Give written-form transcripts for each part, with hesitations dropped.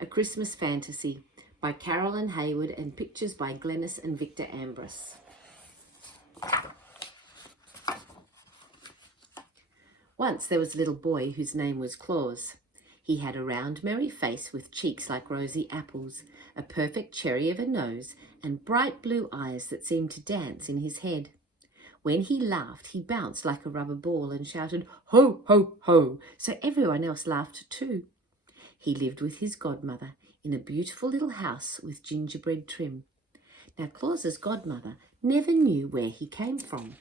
A Christmas Fantasy by Carolyn, Haywood, and pictures by Glenys and Victor Ambrus. Once there was a little boy whose name was Claus. He had a round, merry face with cheeks like rosy apples, a perfect cherry of a nose, and bright blue eyes that seemed to dance in his head. When he laughed, he bounced like a rubber ball and shouted, "Ho, ho, ho!" so everyone else laughed too. He lived with his godmother in a beautiful little house with gingerbread trim. Now, Claus's godmother never knew where he came from.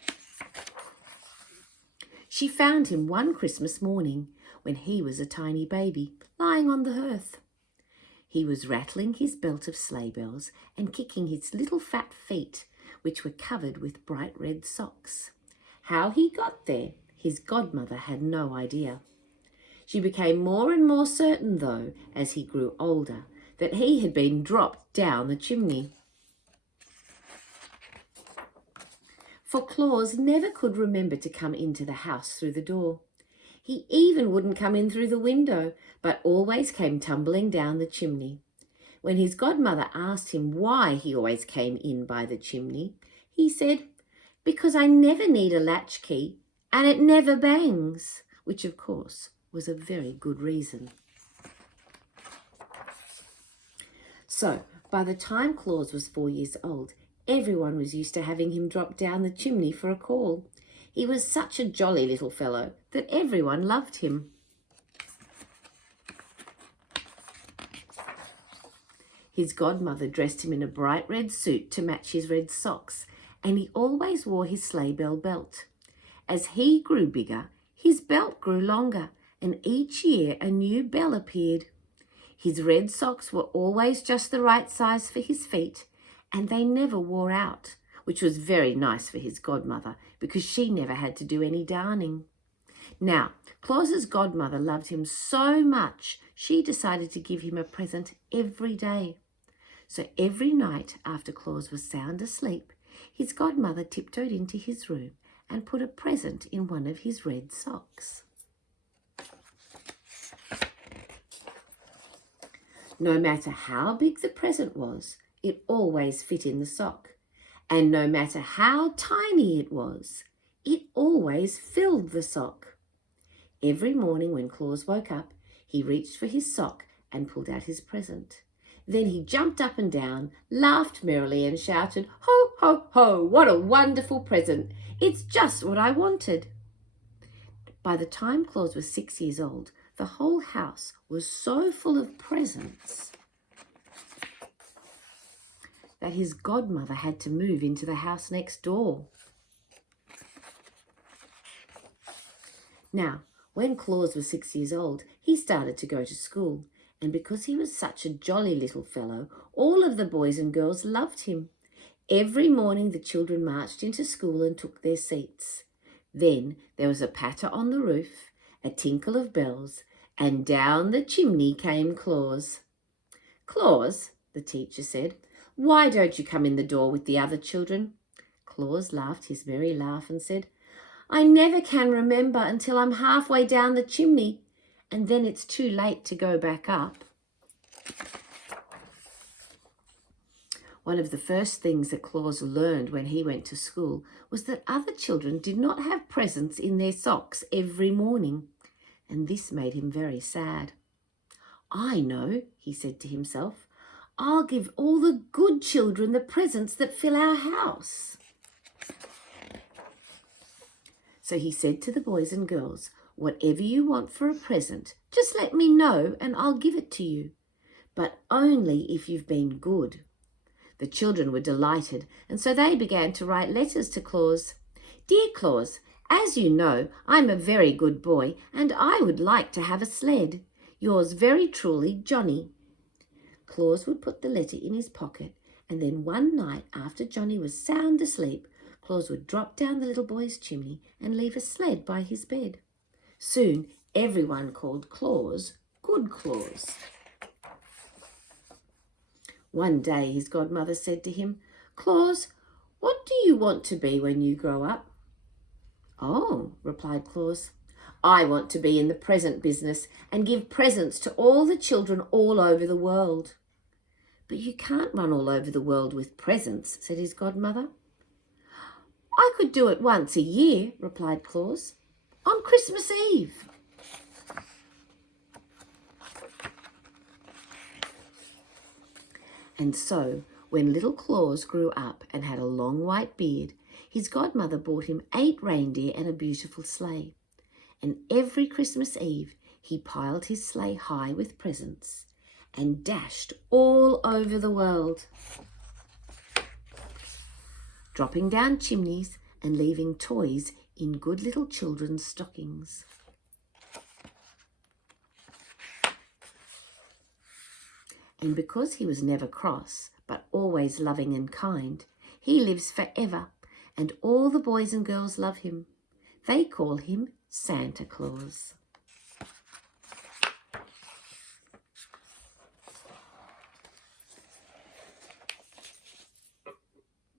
She found him one Christmas morning when he was a tiny baby, lying on the hearth. He was rattling his belt of sleigh bells and kicking his little fat feet, which were covered with bright red socks. How he got there, his godmother had no idea. She became more and more certain, though, as he grew older, that he had been dropped down the chimney. For Claus never could remember to come into the house through the door. He even wouldn't come in through the window, but always came tumbling down the chimney. When his godmother asked him why he always came in by the chimney, he said, "Because I never need a latchkey and it never bangs," which of course was a very good reason. So, by the time Claus was 4 years old, everyone was used to having him drop down the chimney for a call. He was such a jolly little fellow that everyone loved him. His godmother dressed him in a bright red suit to match his red socks, and he always wore his sleigh bell belt. As he grew bigger, his belt grew longer, and each year a new bell appeared. His red socks were always just the right size for his feet, and they never wore out, which was very nice for his godmother because she never had to do any darning. Now, Claus's godmother loved him so much, she decided to give him a present every day. So every night after Claus was sound asleep, his godmother tiptoed into his room and put a present in one of his red socks. No matter how big the present was, it always fit in the sock. And no matter how tiny it was, it always filled the sock. Every morning when Claus woke up, he reached for his sock and pulled out his present. Then he jumped up and down, laughed merrily and shouted, "Ho, ho, ho, what a wonderful present! It's just what I wanted." By the time Claus was 6 years old, the whole house was so full of presents that his godmother had to move into the house next door. Now, when Claus was 6 years old, he started to go to school, and because he was such a jolly little fellow, all of the boys and girls loved him. Every morning the children marched into school and took their seats. Then there was a patter on the roof, a tinkle of bells, and down the chimney came Claus. "Claus," the teacher said, "why don't you come in the door with the other children?" Claus laughed his merry laugh and said, "I never can remember until I'm halfway down the chimney, and then it's too late to go back up." One of the first things that Claus learned when he went to school was that other children did not have presents in their socks every morning, and this made him very sad. "I know," he said to himself, "I'll give all the good children the presents that fill our house." So he said to the boys and girls, "Whatever you want for a present, just let me know and I'll give it to you. But only if you've been good." The children were delighted, and so they began to write letters to Claus. "Dear Claus, as you know, I'm a very good boy and I would like to have a sled. Yours very truly, Johnny." Claus would put the letter in his pocket, and then one night after Johnny was sound asleep, Claus would drop down the little boy's chimney and leave a sled by his bed. Soon everyone called Claus Good Claus. One day his godmother said to him, "Claus, what do you want to be when you grow up?" "Oh," replied Claus, I want to be in the present business and give presents to all the children all over the world. But you can't run all over the world with presents, said his godmother. I could do it once a year, replied Claus, on Christmas Eve. And so, when little Claus grew up and had a long white beard, his godmother bought him 8 reindeer and a beautiful sleigh. And every Christmas Eve, he piled his sleigh high with presents and dashed all over the world, dropping down chimneys and leaving toys in good little children's stockings. And because he was never cross, but always loving and kind, he lives forever, and all the boys and girls love him. They call him Santa Claus.